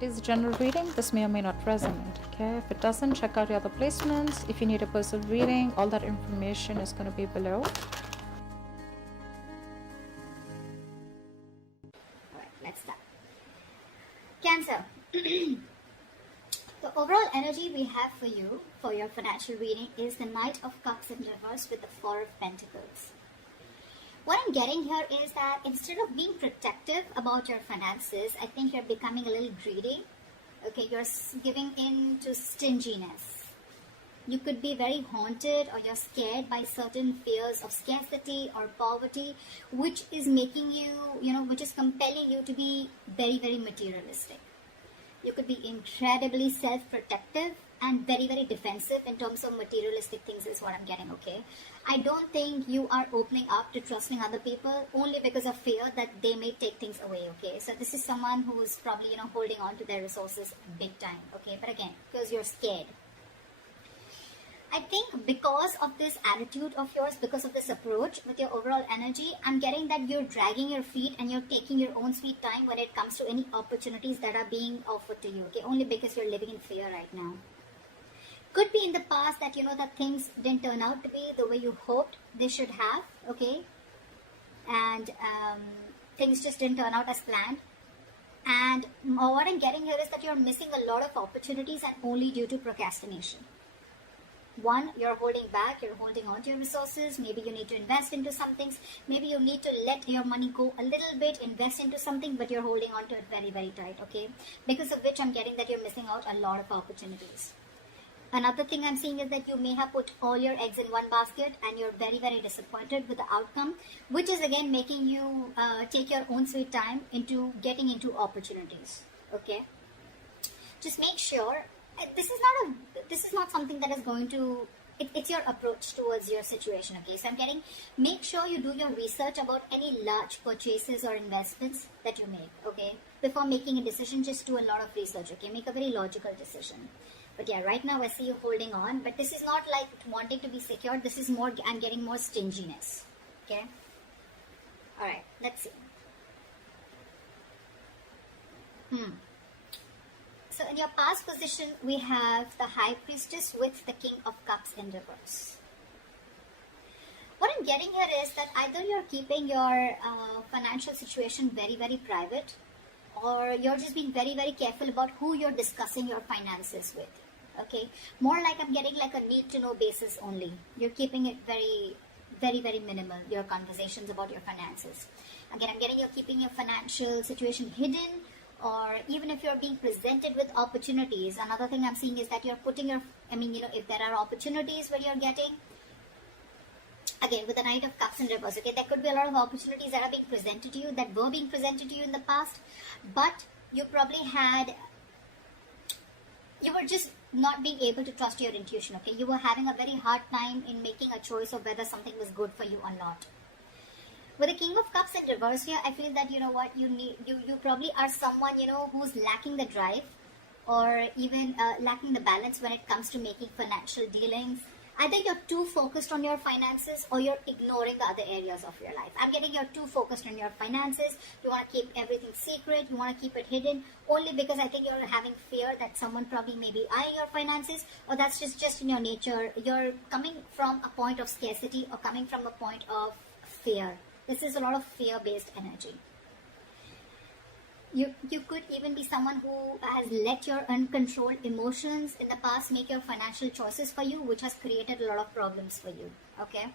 It is a general reading. This may or may not resonate. Okay, if it doesn't, check out your other placements. If you need a personal reading, all that information is going to be below. Alright, let's start. Cancer. The overall energy we have for you, for your financial reading, is the Knight of Cups in reverse with the Four of Pentacles. What I'm getting here is that instead of being protective about your finances, I think you're becoming a little greedy. Okay, you're giving in to stinginess. You could be very haunted, or you're scared by certain fears of scarcity or poverty, which is making you, which is compelling you to be very, very materialistic. You could be incredibly self-protective and very, very defensive in terms of materialistic things is what I'm getting, okay? I don't think you are opening up to trusting other people only because of fear that they may take things away, okay? So this is someone who's probably, holding on to their resources big time, okay? But again, because you're scared. I think because of this attitude of yours, because of this approach with your overall energy, I'm getting that you're dragging your feet and you're taking your own sweet time when it comes to any opportunities that are being offered to you, okay? Only because you're living in fear right now. Could be in the past that, that things didn't turn out to be the way you hoped they should have, okay? And things just didn't turn out as planned. And what I'm getting here is that you're missing a lot of opportunities and only due to procrastination. One, you're holding back, you're holding on to your resources. Maybe you need to invest into some things. Maybe you need to let your money go a little bit, invest into something, but you're holding on to it very, very tight, okay? Because of which I'm getting that you're missing out a lot of opportunities. Another thing I'm seeing is that you may have put all your eggs in one basket and you're very, very disappointed with the outcome, which is again making you take your own sweet time into getting into opportunities, okay? Just make sure this is not something that is going to, it's your approach towards your situation, okay? So I'm getting, make sure you do your research about any large purchases or investments that you make, okay? Before making a decision, just do a lot of research, okay? Make a very logical decision. But yeah, right now I see you holding on, but this is not like wanting to be secure. This is more, I'm getting more stinginess, okay? Alright, let's see. So in your past position, we have the High Priestess with the King of Cups in reverse. What I'm getting here is that either you're keeping your financial situation very, very private, or you're just being very, very careful about who you're discussing your finances with, okay? More like I'm getting like a need-to-know basis only. You're keeping it very, very, very minimal, your conversations about your finances. Again, I'm getting you're keeping your financial situation hidden, or even if you're being presented with opportunities. Another thing I'm seeing is that you're putting your, if there are opportunities where you're getting, again, with the Knight of Cups in reverse, okay, there could be a lot of opportunities that are being presented to you, that were being presented to you in the past, but you probably you were just not being able to trust your intuition, okay? You were having a very hard time in making a choice of whether something was good for you or not. With the King of Cups in reverse here, I feel that, you probably are someone, who's lacking the drive, or even lacking the balance when it comes to making financial dealings. Either you're too focused on your finances, or you're ignoring the other areas of your life. I'm getting you're too focused on your finances. You want to keep everything secret. You want to keep it hidden, only because I think you're having fear that someone probably may be eyeing your finances, or that's just in your nature. You're coming from a point of scarcity, or coming from a point of fear. This is a lot of fear-based energy. You could even be someone who has let your uncontrolled emotions in the past make your financial choices for you, which has created a lot of problems for you, okay?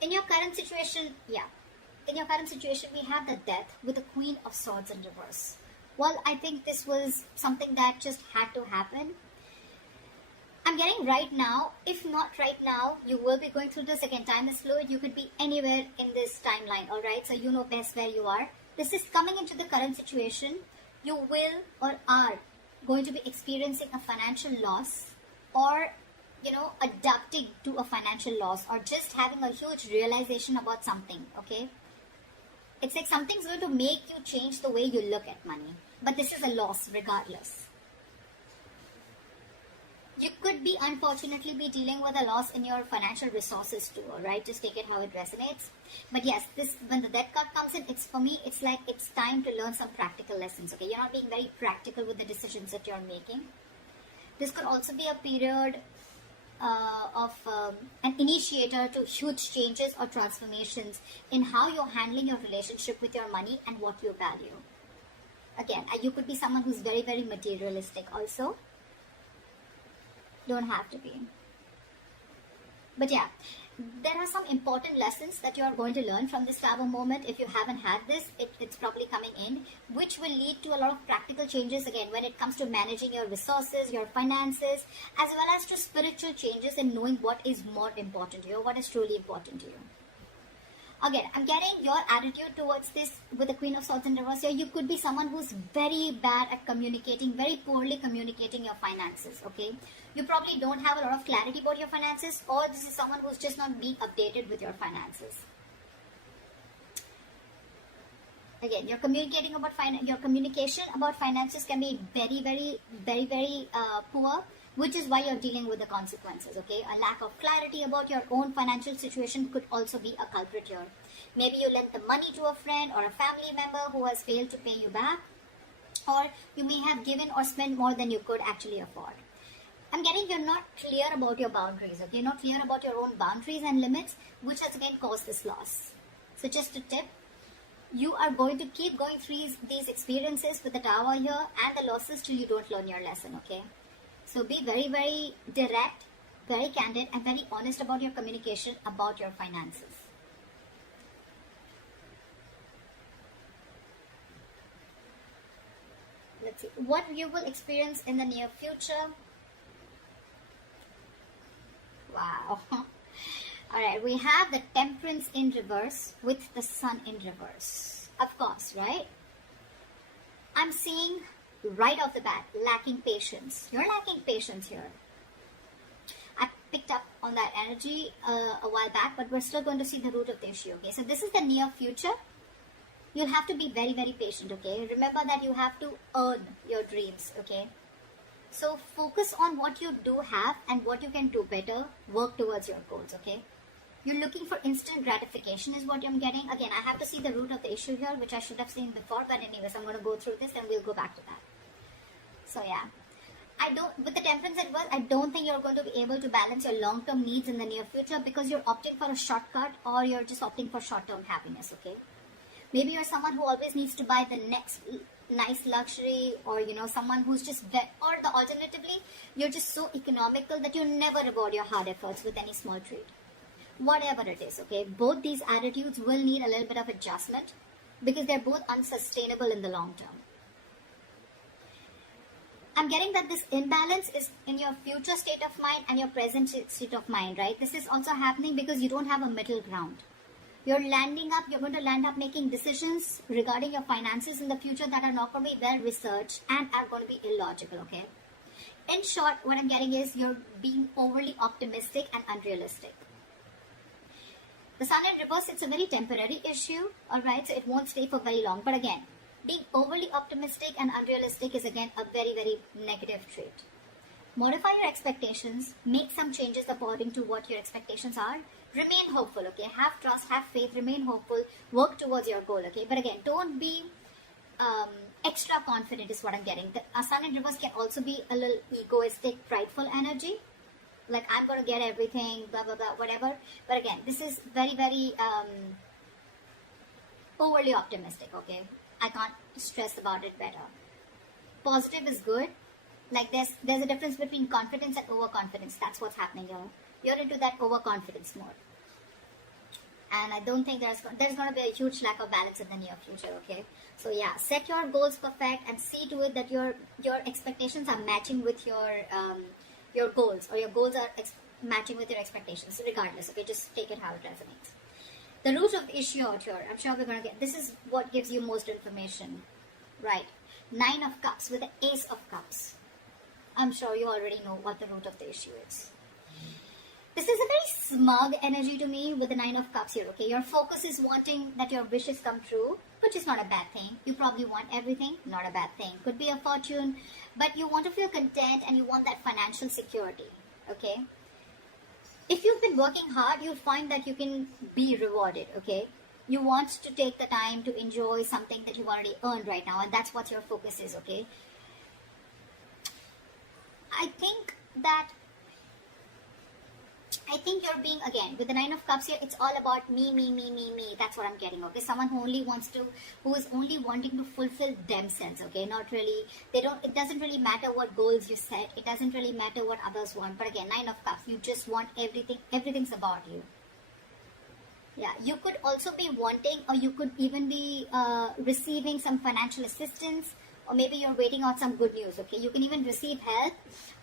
In your current situation, we have the Death with the Queen of Swords in reverse. Well, I think this was something that just had to happen. I'm getting right now, if not right now, you will be going through this again. Time is fluid. You could be anywhere in this timeline, alright? So you know best where you are. This is coming into the current situation. You will or are going to be experiencing a financial loss, or, adapting to a financial loss, or just having a huge realization about something, okay? It's like something's going to make you change the way you look at money. But this is a loss regardless. You could be, unfortunately, be dealing with a loss in your financial resources too, alright? Just take it how it resonates. But yes, this, when the death card comes in, it's, for me, it's like it's time to learn some practical lessons, okay? You're not being very practical with the decisions that you're making. This could also be a period of an initiator to huge changes or transformations in how you're handling your relationship with your money and what you value. Again, you could be someone who's very, very materialistic also. Don't have to be. But yeah, there are some important lessons that you are going to learn from this travel moment. If you haven't had this, it's probably coming in, which will lead to a lot of practical changes again when it comes to managing your resources, your finances, as well as to spiritual changes in knowing what is more important to you, what is truly important to you. Again, I'm getting your attitude towards this with the Queen of Swords in reverse here. You could be someone who's very bad at communicating, very poorly communicating your finances, okay? You probably don't have a lot of clarity about your finances, or this is someone who's just not being updated with your finances. Again, your communication about finances can be very poor, which is why you're dealing with the consequences, okay? A lack of clarity about your own financial situation could also be a culprit here. Maybe you lent the money to a friend or a family member who has failed to pay you back, or you may have given or spent more than you could actually afford. I'm getting you're not clear about your boundaries, okay? You're not clear about your own boundaries and limits, which has again caused this loss. So just a tip, you are going to keep going through these experiences with the Tower here and the losses till you don't learn your lesson, okay? So be very, very direct, very candid, and very honest about your communication about your finances. Let's see what you will experience in the near future. Wow. Alright, we have the Temperance in reverse with the Sun in reverse. Of course, right? I'm seeing right off the bat, lacking patience. You're lacking patience here. I picked up on that energy a while back, but we're still going to see the root of the issue, okay? So this is the near future. You'll have to be very, very patient, okay? Remember that you have to earn your dreams, okay? So focus on what you do have and what you can do better. Work towards your goals, okay? You're looking for instant gratification is what I'm getting. Again, I have to see the root of the issue here, which I should have seen before. But anyways, I'm going to go through this and we'll go back to that. So yeah, with the Temperance at work, I don't think you're going to be able to balance your long-term needs in the near future because you're opting for a shortcut or you're just opting for short-term happiness, okay? Maybe you're someone who always needs to buy the next nice luxury, or you know, someone who's just or the alternatively, you're just so economical that you never reward your hard efforts with any small treat. Whatever it is, okay? Both these attitudes will need a little bit of adjustment because they're both unsustainable in the long term. I'm getting that this imbalance is in your future state of mind and your present state of mind, right? This is also happening because you don't have a middle ground. You're going to land up making decisions regarding your finances in the future that are not going to be well researched and are going to be illogical, okay? In short, what I'm getting is you're being overly optimistic and unrealistic. The Sun in reverse, it's a very temporary issue, alright? So it won't stay for very long. But again, being overly optimistic and unrealistic is again a very, very negative trait. Modify your expectations, make some changes according to what your expectations are. Remain hopeful, okay? Have trust, have faith, remain hopeful, work towards your goal, okay? But again, don't be extra confident is what I'm getting. The Sun in reverse can also be a little egoistic, prideful energy. Like, I'm going to get everything, blah, blah, blah, whatever. But again, this is very, very overly optimistic, okay? I can't stress about it better. Positive is good. Like, there's a difference between confidence and overconfidence. That's what's happening here. You're into that overconfidence mode. And I don't think there's going to be a huge lack of balance in the near future, okay? So yeah, set your goals perfect and see to it that your expectations are matching with your goals, or your goals are matching with your expectations, regardless, okay? Just take it how it resonates. The root of the issue out here, I'm sure we're going to get, this is what gives you most information, right? 9 of Cups with the Ace of Cups. I'm sure you already know what the root of the issue is. This is a very smug energy to me with the Nine of Cups here, okay? Your focus is wanting that your wishes come true, which is not a bad thing. You probably want everything, not a bad thing. Could be a fortune, but you want to feel content and you want that financial security, okay? If you've been working hard, you'll find that you can be rewarded, okay? You want to take the time to enjoy something that you've already earned right now, and that's what your focus is, okay? I think you're being, again, with the Nine of Cups here, it's all about me. That's what I'm getting, okay? Someone who is only wanting to fulfill themselves, okay? Not really, it doesn't really matter what goals you set. It doesn't really matter what others want. But again, Nine of Cups, you just want everything. Everything's about you. Yeah, you could also be wanting, or you could even be receiving some financial assistance, or maybe you're waiting on some good news, okay? You can even receive help,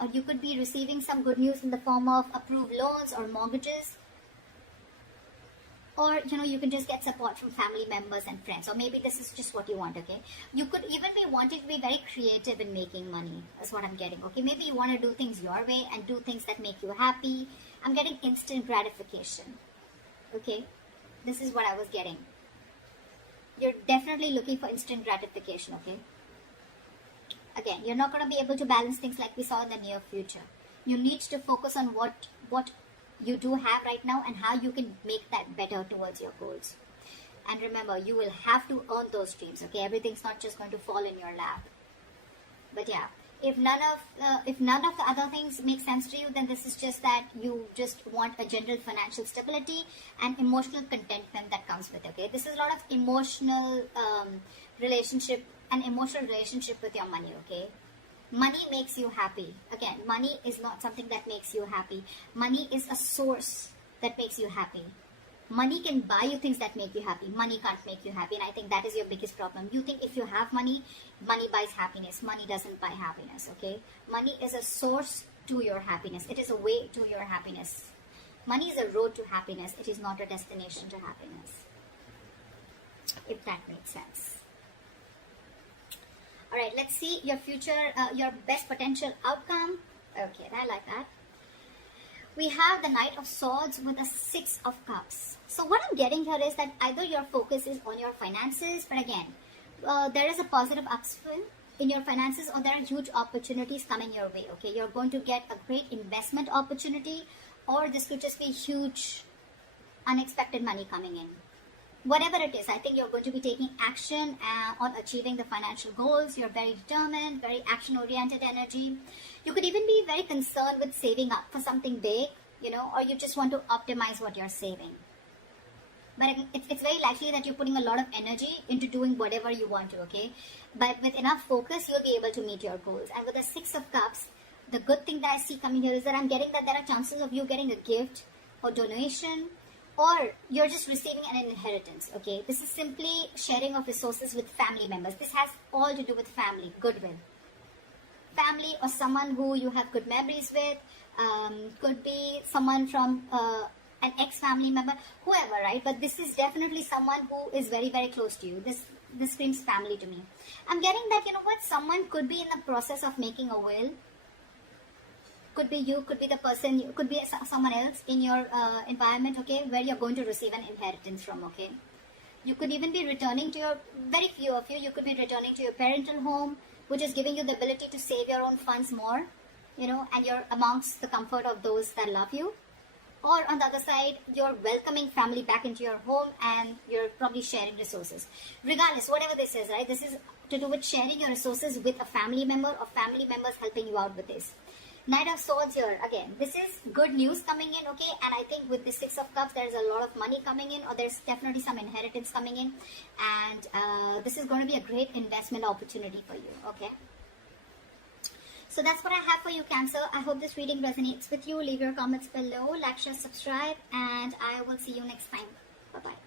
or you could be receiving some good news in the form of approved loans or mortgages, or you can just get support from family members and friends, or maybe this is just what you want, okay? You could even be wanting to be very creative in making money. That's what I'm getting, okay? Maybe you want to do things your way and do things that make you happy. I'm getting instant gratification, okay? This is what I was getting. You're definitely looking for instant gratification, okay? Again, you're not going to be able to balance things like we saw in the near future. You need to focus on what you do have right now and how you can make that better towards your goals. And remember, you will have to earn those dreams, okay? Everything's not just going to fall in your lap. But yeah, if none of the other things make sense to you, then this is just that you just want a general financial stability and emotional contentment that comes with it, okay? This is a lot of emotional relationship with your money, okay? Money makes you happy. Again, money is not something that makes you happy. Money is a source that makes you happy. Money can buy you things that make you happy. Money can't make you happy, and I think that is your biggest problem. You think if you have money, money buys happiness. Money doesn't buy happiness, okay? Money is a source to your happiness. It is a way to your happiness. Money is a road to happiness. It is not a destination to happiness. If that makes sense. Alright, let's see your future, your best potential outcome. Okay, I like that. We have the Knight of Swords with the Six of Cups. So what I'm getting here is that either your focus is on your finances, but again, there is a positive upswing in your finances, or there are huge opportunities coming your way, okay? You're going to get a great investment opportunity, or this could just be huge unexpected money coming in. Whatever it is, I think you're going to be taking action on achieving the financial goals. You're very determined, very action-oriented energy. You could even be very concerned with saving up for something big, or you just want to optimize what you're saving. But it's very likely that you're putting a lot of energy into doing whatever you want to, okay? But with enough focus, you'll be able to meet your goals. And with the Six of Cups, the good thing that I see coming here is that I'm getting that there are chances of you getting a gift or donation, or you're just receiving an inheritance, okay? This is simply sharing of resources with family members. This has all to do with family, goodwill. Family or someone who you have good memories with, could be someone from an ex-family member, whoever, right? But this is definitely someone who is very, very close to you. This screams family to me. I'm getting that, someone could be in the process of making a will. Could be you, could be the person, could be someone else in your environment, okay, where you're going to receive an inheritance from, okay. You could even be returning to very few of you could be returning to your parental home, which is giving you the ability to save your own funds more, and you're amongst the comfort of those that love you. Or on the other side, you're welcoming family back into your home and you're probably sharing resources. Regardless, whatever this is, right, this is to do with sharing your resources with a family member or family members helping you out with this. Knight of Swords here, again, this is good news coming in, okay? And I think with the Six of Cups, there's a lot of money coming in, or there's definitely some inheritance coming in. And this is going to be a great investment opportunity for you, okay? So that's what I have for you, Cancer. I hope this reading resonates with you. Leave your comments below, like, share, subscribe, and I will see you next time. Bye-bye.